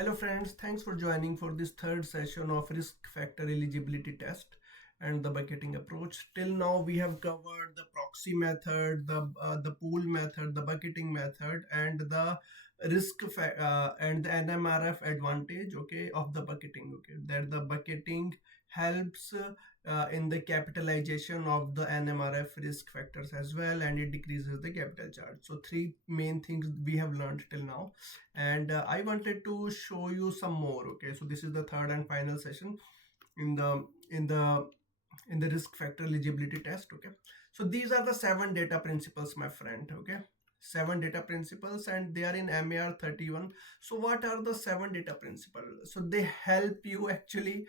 Hello friends, thanks for joining for this third session of risk factor eligibility test and the bucketing approach. Till now we have covered the proxy method, the pool method, the bucketing method, and the and the NMRF advantage, okay, of the bucketing. Okay, that the bucketing helps in the capitalization of the NMRF risk factors as well, and it decreases the capital charge. So three main things we have learned till now, and I wanted to show you some more. Okay, so this is the third and final session in the risk factor eligibility test. Okay, so these are the 7 data principles, my friend. Okay, 7 data principles, and they are in MAR 31. So what are the 7 data principles? So they help you actually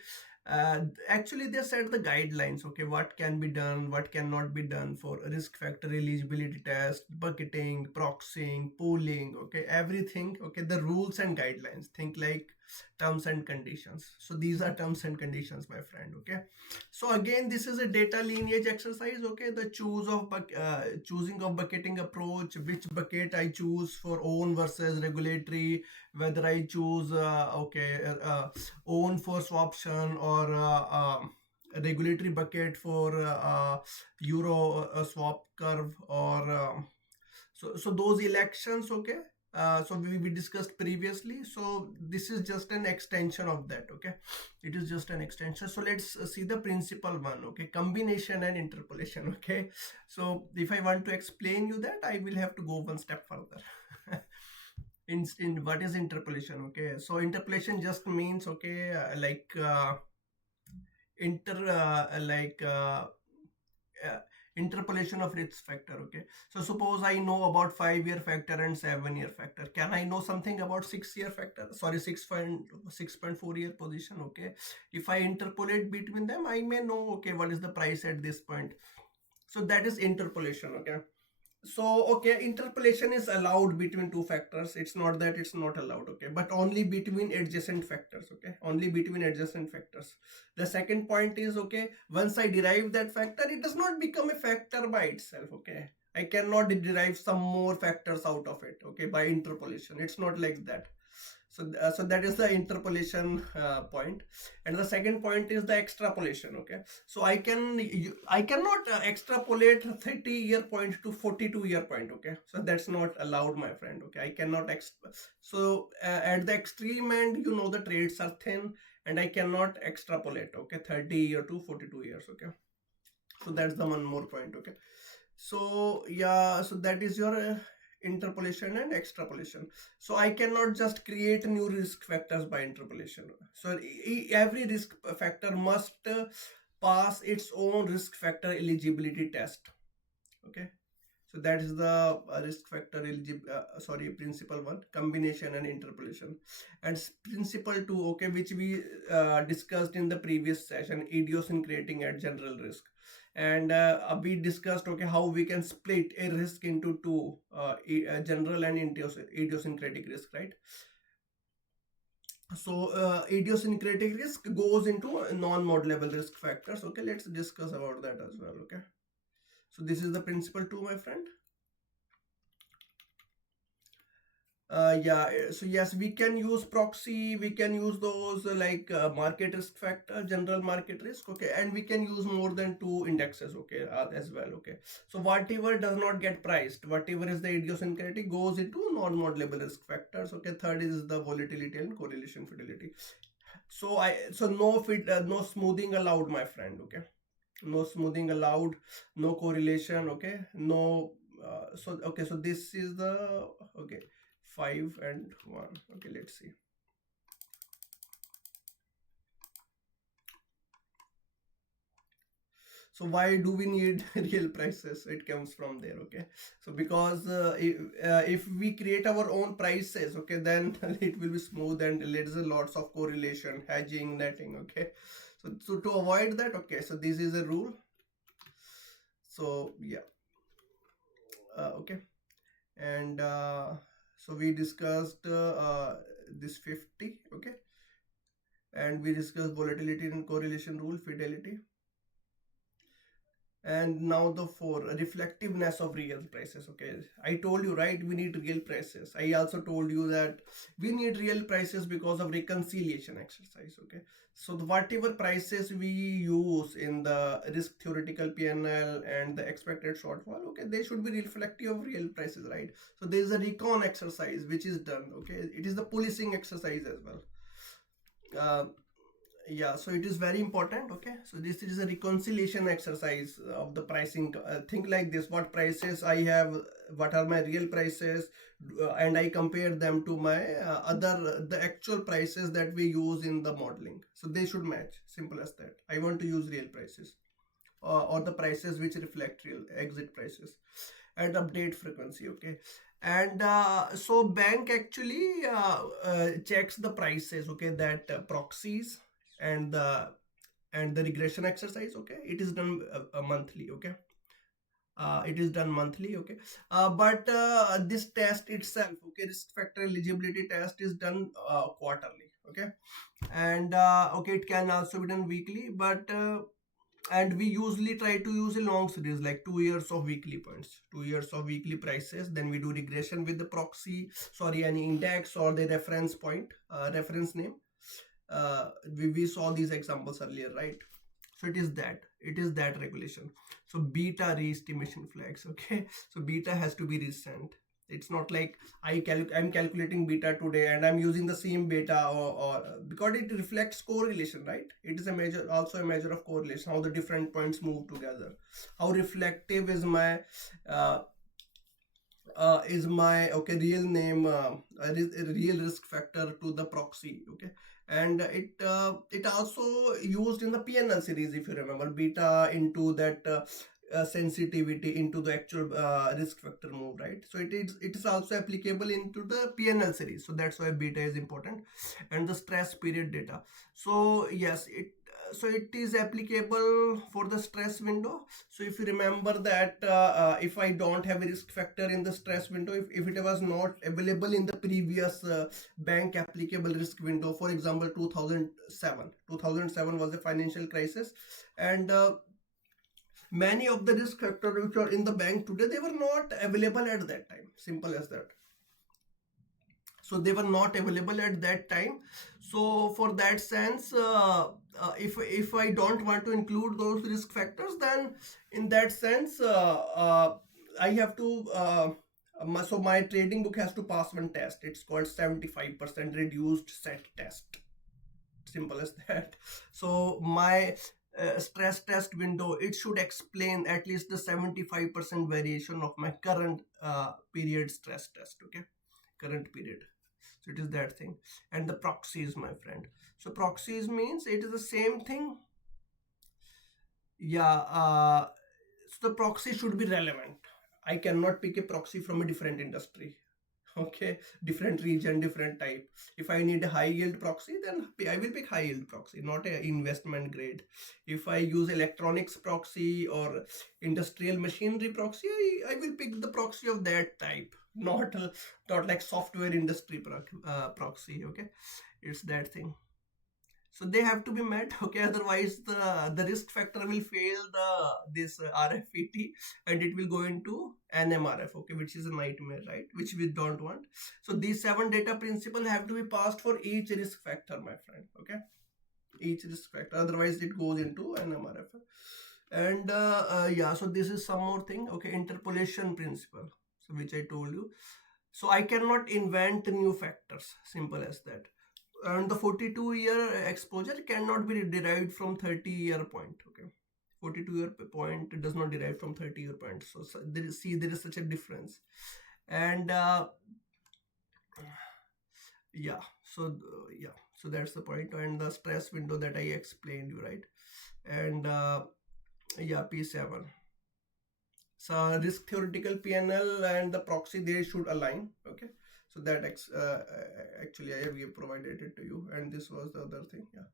they set the guidelines. Okay, what can be done, what cannot be done for risk factor eligibility test, bucketing, proxying, pooling. Okay, everything. Okay, the rules and guidelines, think like terms and conditions. So these are terms and conditions, my friend. Okay, so again, this is a data lineage exercise. Okay, the choosing of bucketing approach, which bucket I choose for own versus regulatory, whether I choose own for swaption or regulatory bucket for euro swap curve, or so those elections. Okay, so we discussed previously. So this is just an extension of that. Okay, it is just an extension. So let's see the principle one. Okay, combination and interpolation. Okay, so if I want to explain you that, I will have to go one step further. In what is interpolation? Okay, so interpolation just means, okay, inter like uh, interpolation of risk factor. Okay, so suppose I know about 5-year factor and 7-year factor. Can I know something about 6-year factor? Sorry, 6.4-year position. Okay, if I interpolate between them, I may know, okay, what is the price at this point. So that is interpolation. Okay, so okay, interpolation is allowed between two factors. It's not that it's not allowed. Okay, but only between adjacent factors. Okay, only between adjacent factors. The second point is, okay, once I derive that factor, it does not become a factor by itself. Okay, I cannot derive some more factors out of it. Okay, by interpolation, it's not like that. So that is the interpolation point. And the second point is the extrapolation. Okay, so I cannot extrapolate 30-year point to 42-year point. Okay, so that's not allowed, my friend. Okay, I cannot so at the extreme end, the trades are thin, and I cannot extrapolate, okay, 30-year to 42 years. Okay, so that's the one more point. Okay, so yeah, so that is your interpolation and extrapolation. So I cannot just create new risk factors by interpolation. So every risk factor must pass its own risk factor eligibility test. Okay, so that is the risk factor principle one, combination and interpolation. And principle two, okay, which we discussed in the previous session, idiosyncratic at general risk. And we discussed, okay, how we can split a risk into two, general and idiosyncratic risk, right? So idiosyncratic risk goes into non-modellable risk factors. Okay, let's discuss about that as well. Okay, so this is the principle two, my friend. So yes, we can use proxy, we can use those market risk factor, general market risk. Okay, and we can use more than two indexes. Okay, as well. Okay, so whatever does not get priced, whatever is the idiosyncratic, goes into non-modellable risk factors. Okay, third is the volatility and correlation fidelity. So no smoothing allowed, my friend. Okay, no smoothing allowed, no correlation. Okay, no so this is the, okay, 5 and 1. Okay, let's see. So why do we need real prices? It comes from there. Okay, so because if we create our own prices, okay, then it will be smooth, and there's lots of correlation, hedging, netting. Okay, so to avoid that, okay, so this is a rule. So yeah, okay, and so we discussed this 50. Okay, and we discussed volatility and correlation rule, fidelity. And now the 4, reflectiveness of real prices. Okay, I told you, right, we need real prices. I also told you that we need real prices because of reconciliation exercise. Okay, so whatever prices we use in the risk theoretical PNL and the expected shortfall, okay, they should be reflective of real prices, right? So there is a recon exercise which is done. Okay, it is the policing exercise as well. uh, yeah, so it is very important. Okay, so this is a reconciliation exercise of the pricing. Think like this: what prices I have, what are my real prices, and I compare them to my the actual prices that we use in the modeling, so they should match. Simple as that. I want to use real prices, or the prices which reflect real exit prices, and update frequency. Okay, and so bank actually checks the prices, okay, that proxies and the regression exercise. Okay, it is done monthly. Okay, it is done monthly. Okay, but this test itself, okay, risk factor eligibility test is done quarterly. Okay, and okay, it can also be done weekly, but and we usually try to use a long series like 2 years of weekly points, 2 years of weekly prices. Then we do regression with the proxy, sorry, any index or the reference point, reference name. We saw these examples earlier, right? So it is that regulation. So beta re-estimation flags. Okay, so beta has to be recent. It's not like I'm calculating beta today and I'm using the same beta, or because it reflects correlation, right? It is a measure, also a measure of correlation, how the different points move together, how reflective uh, is my, okay, real name, real risk factor to the proxy. Okay, and it also used in the PNL series, if you remember, beta into that sensitivity into the actual risk factor move, right? So it is also applicable into the PNL series, so that's why beta is important. And the stress period data, so yes, it is applicable for the stress window. So if you remember that, if I don't have a risk factor in the stress window, if it was not available in the previous bank applicable risk window, for example 2007 was a financial crisis, and many of the risk factors which are in the bank today, they were not available at that time. Simple as that. So they were not available at that time. So for that sense, if I don't want to include those risk factors, then in that sense, I have to so my trading book has to pass one test. It's called 75% reduced set test. Simple as that. So my stress test window, it should explain at least the 75% variation of my current period stress test. Okay, current period. So it is that thing. And the proxies, my friend. So proxies means it is the same thing. Yeah, so the proxy should be relevant. I cannot pick a proxy from a different industry. Okay, different region, different type. If I need a high yield proxy, then I will pick high yield proxy, not a investment grade. If I use electronics proxy or industrial machinery proxy, I will pick the proxy of that type, not like software industry proxy. Okay, it's that thing. So they have to be met. Okay, otherwise the risk factor will fail this RFET, and it will go into NMRF. Okay, which is a nightmare, right? Which we don't want. So these 7 data principles have to be passed for each risk factor, my friend. Okay, each risk factor, otherwise it goes into NMRF. And yeah, so this is some more thing. Okay, interpolation principle, so which I told you. So I cannot invent new factors. Simple as that. And the 42-year exposure cannot be derived from 30-year point. Okay, 42-year point does not derive from 30-year point. So there is such a difference. And yeah, so yeah, so that's the point. And the stress window that I explained you, right? And yeah, P7. So risk theoretical PNL and the proxy, they should align. Okay, so that actually I have provided it to you, and this was the other thing. Yeah.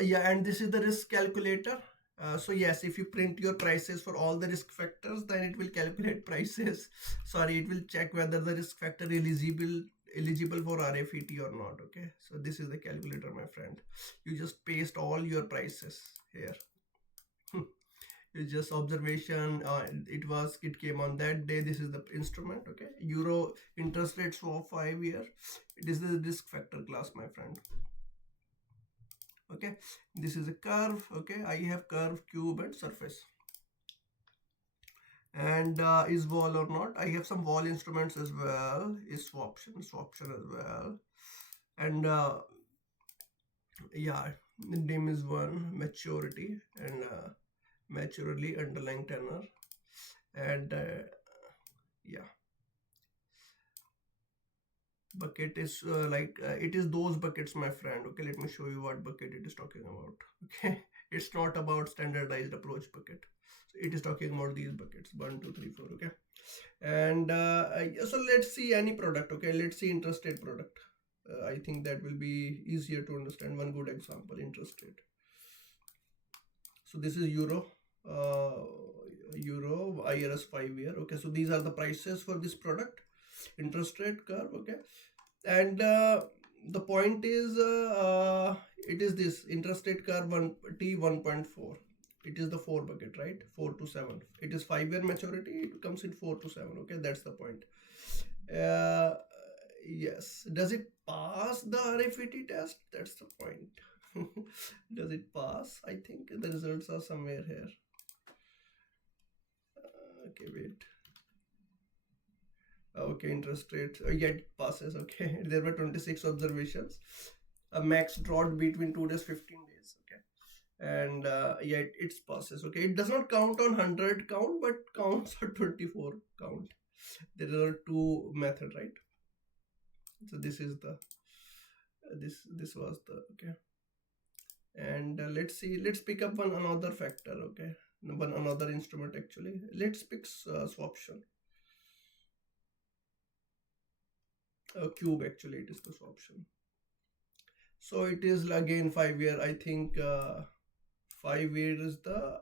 Yeah, and this is the risk calculator. So yes, if you print your prices for all the risk factors, then it will calculate prices. Sorry, it will check whether the risk factor eligible for RFET or not. Okay, so this is the calculator, my friend. You just paste all your prices here. It's just observation. It came on that day. This is the instrument. Okay, euro interest rate swap 5-year. It is the risk factor class, my friend. Okay, this is a curve. Okay, I have curve, cube, and surface. And is wall or not? I have some wall instruments as well. Is swaption as well. And yeah, the name is 1, maturity, and maturely underlying tenor, and yeah, bucket is it is those buckets, my friend. Okay, let me show you what bucket it is talking about. Okay, it's not about standardized approach bucket. So it is talking about these buckets 1, 2, 3, 4. Okay, and so let's see any product. Okay, let's see interest rate product. I think that will be easier to understand. One good example, interest rate. So this is euro IRS 5-year. Okay, so these are the prices for this product, interest rate curve. Okay, and the point is it is this interest rate curve T 1.4. It is the 4 bucket, right? 4 to 7. It is 5-year maturity. It comes in 4 to 7. Okay, that's the point. Yes, does it pass the RFET test? That's the point. Does it pass? I think the results are somewhere here. Okay, wait. Okay, interest rate. Yeah, it passes. Okay, there were 26 observations. A max drought between 2 days, 15 days. Okay, and yeah, it passes. Okay, it does not count on 100 count, but counts on 24 count. There are 2 methods, right? So this is the this was the okay. And let's see, let's pick up another factor. Okay, another instrument actually. Let's pick swaption. Cube, actually it is the swaption. So it is again 5-year. I think 5-year is the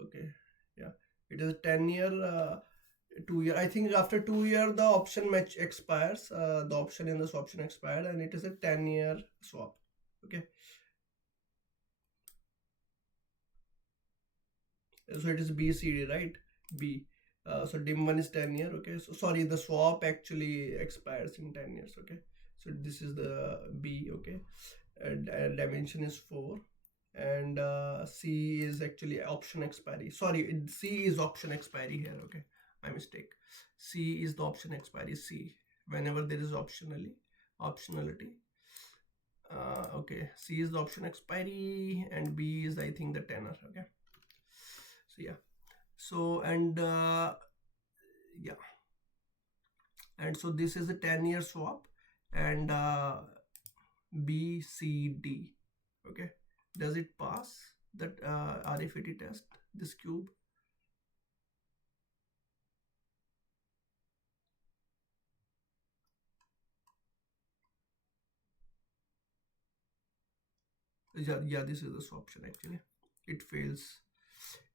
okay, yeah, it is a 10-year 2-year. I think after 2 year the option match expires. The option in the swaption expired, and it is a 10-year swap. Okay, so it is BCD, right? B. So dim one is 10 year. Okay, so sorry, the swap actually expires in 10 years. Okay, so this is the B. Okay, and dimension is 4, and C is actually option expiry. Sorry, C is option expiry here. Okay, my mistake. C is the option expiry. C, whenever there is optionality. Okay, C is the option expiry, and B is, I think, the tenor. Okay, so yeah, so and yeah, and so this is a 10-year swap, and B, C, D. Okay, does it pass that RFET test, this cube? Yeah, this is the swaption actually. It fails.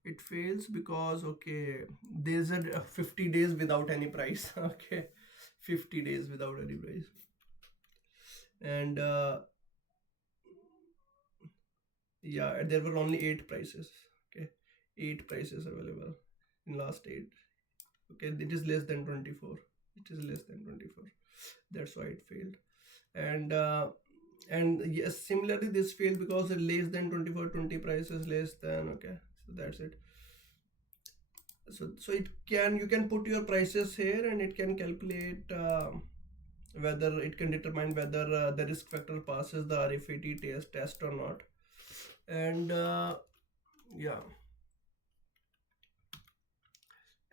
It fails because, okay, there's a 50 days without any price. Okay, 50 days without any price, and yeah, there were only 8 prices. Okay, 8 prices available in last 8. Okay, it is less than 24. It is less than 24. That's why it failed. And yes, similarly this failed because it less than 24, 20 prices less than. Okay, so that's it. So it can, you can put your prices here, and it can calculate whether it can determine whether the risk factor passes the RFET test or not. And yeah,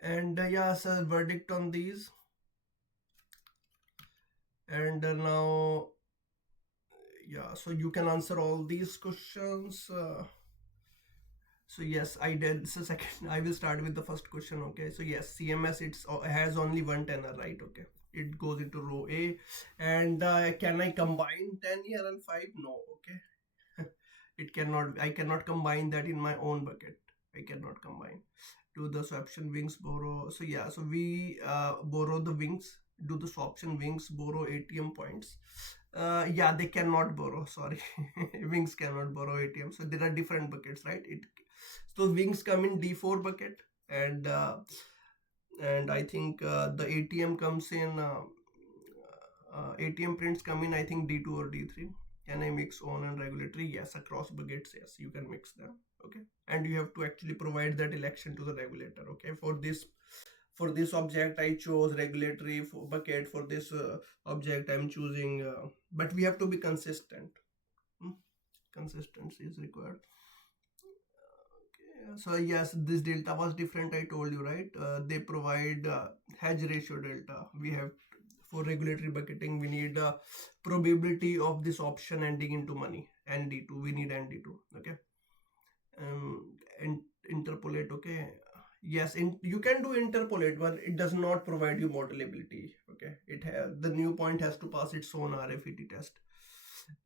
and yeah, so verdict on these. And now, yeah, so you can answer all these questions. So yes, I did. So second, I will start with the first question. Okay, so yes, CMS, it has only one tenor, right? Okay, it goes into row A. And can I combine 10-year and 5? No. Okay, it cannot. I cannot combine that in my own bucket. I cannot combine. do the swaption wings borrow. So yeah, so we borrow the wings, do the swaption wings borrow ATM points. Yeah, they cannot borrow, sorry. Wings cannot borrow ATM, so there are different buckets, right? So wings come in D4 bucket, and I think the ATM comes in ATM prints come in, I think D2 or D3. Can I mix on and regulatory? Yes, across buckets, yes, you can mix them. Okay, and you have to actually provide that election to the regulator. Okay, for this object I chose regulatory for bucket. For this object I'm choosing, but we have to be consistent. Hmm? Consistency is required. Okay, so yes, this delta was different, I told you, right? They provide hedge ratio delta. We have, for regulatory bucketing, we need probability of this option ending into money, ND2. We need ND2. Okay, and interpolate. Okay, yes, you can do interpolate, but it does not provide you modellability. Okay, the new point has to pass its own RFET test.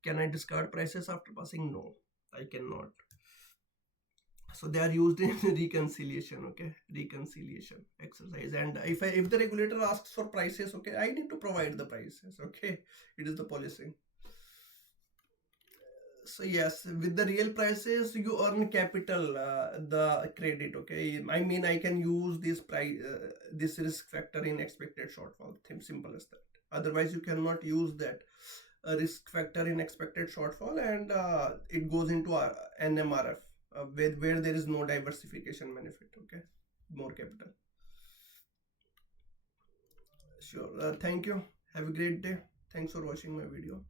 Can I discard prices after passing? No, I cannot. So they are used in reconciliation. Okay, reconciliation exercise. And if the regulator asks for prices, okay, I need to provide the prices. Okay, it is the policy. So yes, with the real prices you earn capital, the credit. Okay, I mean, I can use this price, this risk factor in expected shortfall. Simple as that. Otherwise you cannot use that risk factor in expected shortfall, and it goes into NMRF, where there is no diversification benefit. Okay, more capital. Sure. Thank you. Have a great day. Thanks for watching my video.